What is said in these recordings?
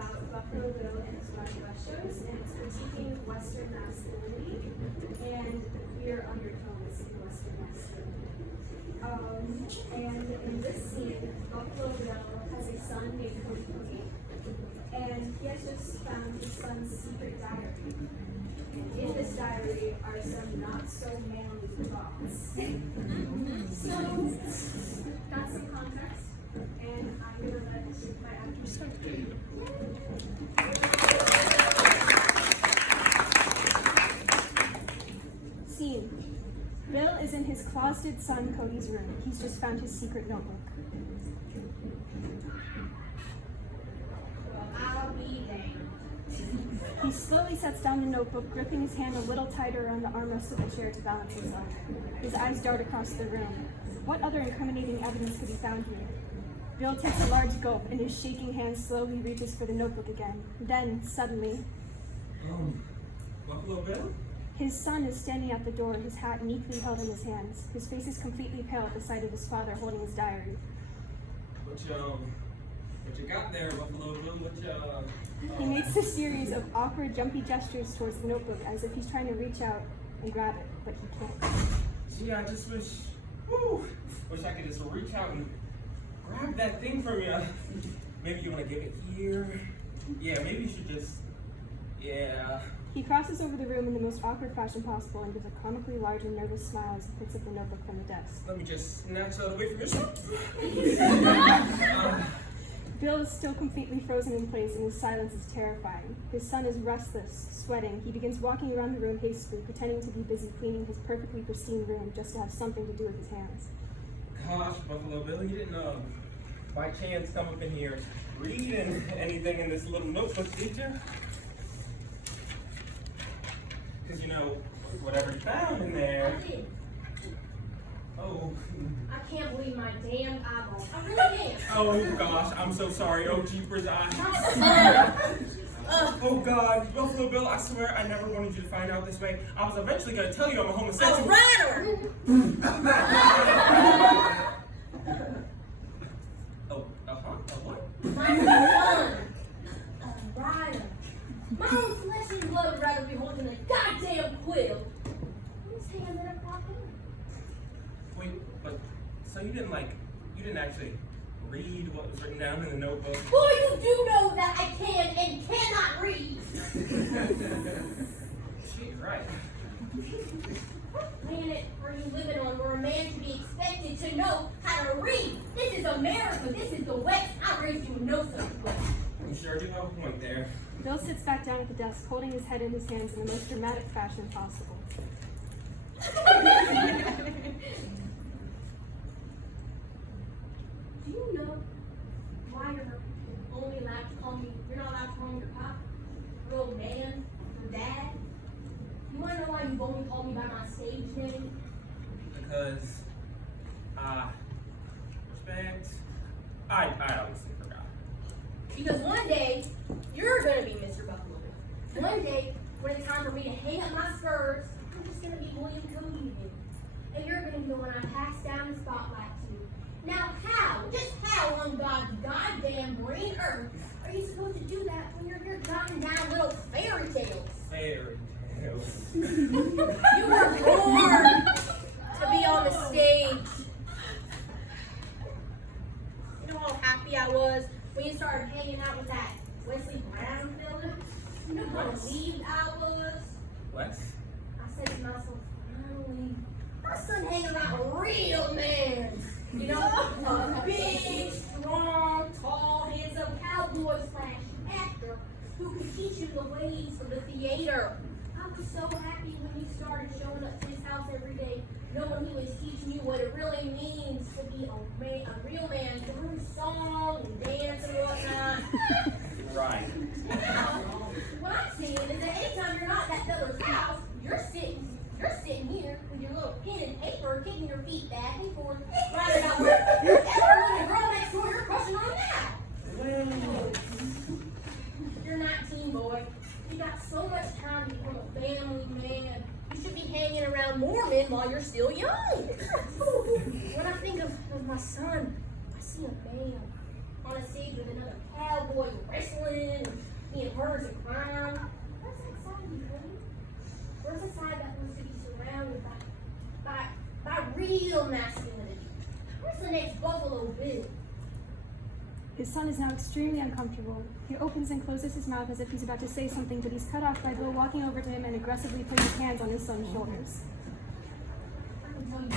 about Buffalo Bill and his West shows, and it's critiquing Western masculinity and queer undertones in Western masculinity. And in this scene, Buffalo Bill has a son named Cody, and he has just found his son's secret diary. In this diary are some not so manly thoughts. So that's some context, and I'm going to let my actors start. Scene. Bill is in his closeted son Cody's room. He's just found his secret notebook. I'll be damned. He slowly sets down the notebook, gripping his hand a little tighter around the armrest of the chair to balance himself. His eyes dart across the room. What other incriminating evidence could be found here? Bill takes a large gulp, and his shaking hand slowly reaches for the notebook again. Then, suddenly, Buffalo Bill? his son is standing at the door, his hat meekly held in his hands. His face is completely pale at the sight of his father holding his diary. What you got there, Buffalo Bill? He makes a series of awkward, jumpy gestures towards the notebook as if he's trying to reach out and grab it, but he can't. Gee, I just wish I could just reach out and grab that thing from you. Maybe you want to give it here. Yeah, maybe you should just, yeah. He crosses over the room in the most awkward fashion possible and gives a comically large and nervous smile as he picks up the notebook from the desk. Let me just snatch that away from yourself. Bill is still completely frozen in place, and his silence is terrifying. His son is restless, sweating. He begins walking around the room hastily, pretending to be busy cleaning his perfectly pristine room just to have something to do with his hands. Gosh, Buffalo Bill, you didn't by chance come up in here reading anything in this little notebook, did you? Because, whatever you found in there. I did. Oh. I can't believe my damn eyeballs. I really can't. Oh, gosh, I'm so sorry. Oh, jeepers, Oh, God, Buffalo Bill, I swear I never wanted you to find out this way. I was eventually going to tell you I'm a homosexual. A writer! A what? My son! A writer. My own flesh and blood would rather be holding a goddamn quill. Who's hanging it up my hand? Wait, but, so you didn't actually read what was written down in the notebook? Boy, you do know that I can and cannot read. She's right. What planet are you living on where a man should be expected to know how to read? This is America. This is the West. I raised you in no such place. You sure do have a point there. Bill sits back down at the desk, holding his head in his hands in the most dramatic fashion possible. Do you know why you're only allowed to call me, you're not allowed to call me your pop, your old man, your dad? You want to know why you've only called me by my stage name? Because, respect, I honestly forgot. Because one day, you're going to be Mr. Buffalo Bill. One day, when it's time for me to hang up my spurs, I'm just going to be William Cody again. And you're going to be the one I pass down the spotlight to. Now how, just how on God's goddamn green earth are you supposed to do that when you're here jotting down little fairy tales? Fairy tales. You were born to be on the stage. You know how happy I was when you started hanging out with that Wesley Brown fella? You know how relieved I was? Wes? I said to myself, finally, my son hanging around a real man. You know, a big, strong, tall, handsome cowboy/actor who could teach you the ways of the theater. I was so happy when you started showing up to his house every day, knowing he was teaching you what it really means to be a real man, through song and dance and whatnot. Right. What I'm saying is that anytime you're not at that fella's house, you're sitting here with your little pen and paper, kicking your feet back and forth, writing about what the girl next door you're crushing on now. You're 19, boy. You got so much time to become a family man. You should be hanging around more men while you're still young. When I think of my son, I see a man. A on a stage with another cowboy wrestling and being hers a crown. Where's that side of you, honey? Where's the side that wants to be surrounded by real masculinity? Where's the next Buffalo Bill? His son is now extremely uncomfortable. He opens and closes his mouth as if he's about to say something, but he's cut off by Bill walking over to him and aggressively putting his hands on his son's shoulders. I can tell you.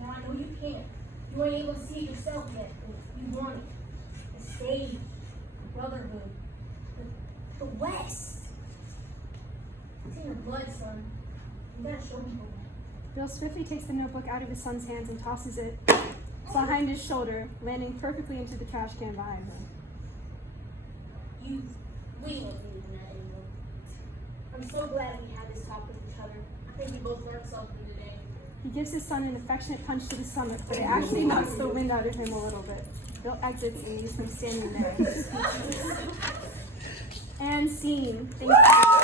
Now I know you can't. You ain't able to see it yourself yet, but you want it. The stage, the brotherhood, the West. It's in your blood, son. You gotta show people that. Bill swiftly takes the notebook out of his son's hands and tosses it behind his shoulder, landing perfectly into the trash can behind him. We won't believe in that anymore. I'm so glad we had this talk with each other. I think we both learned something today. He gives his son an affectionate punch to the stomach, but it actually knocks the wind out of him a little bit. Bill exits and leaves him standing there. And scene. Thank you.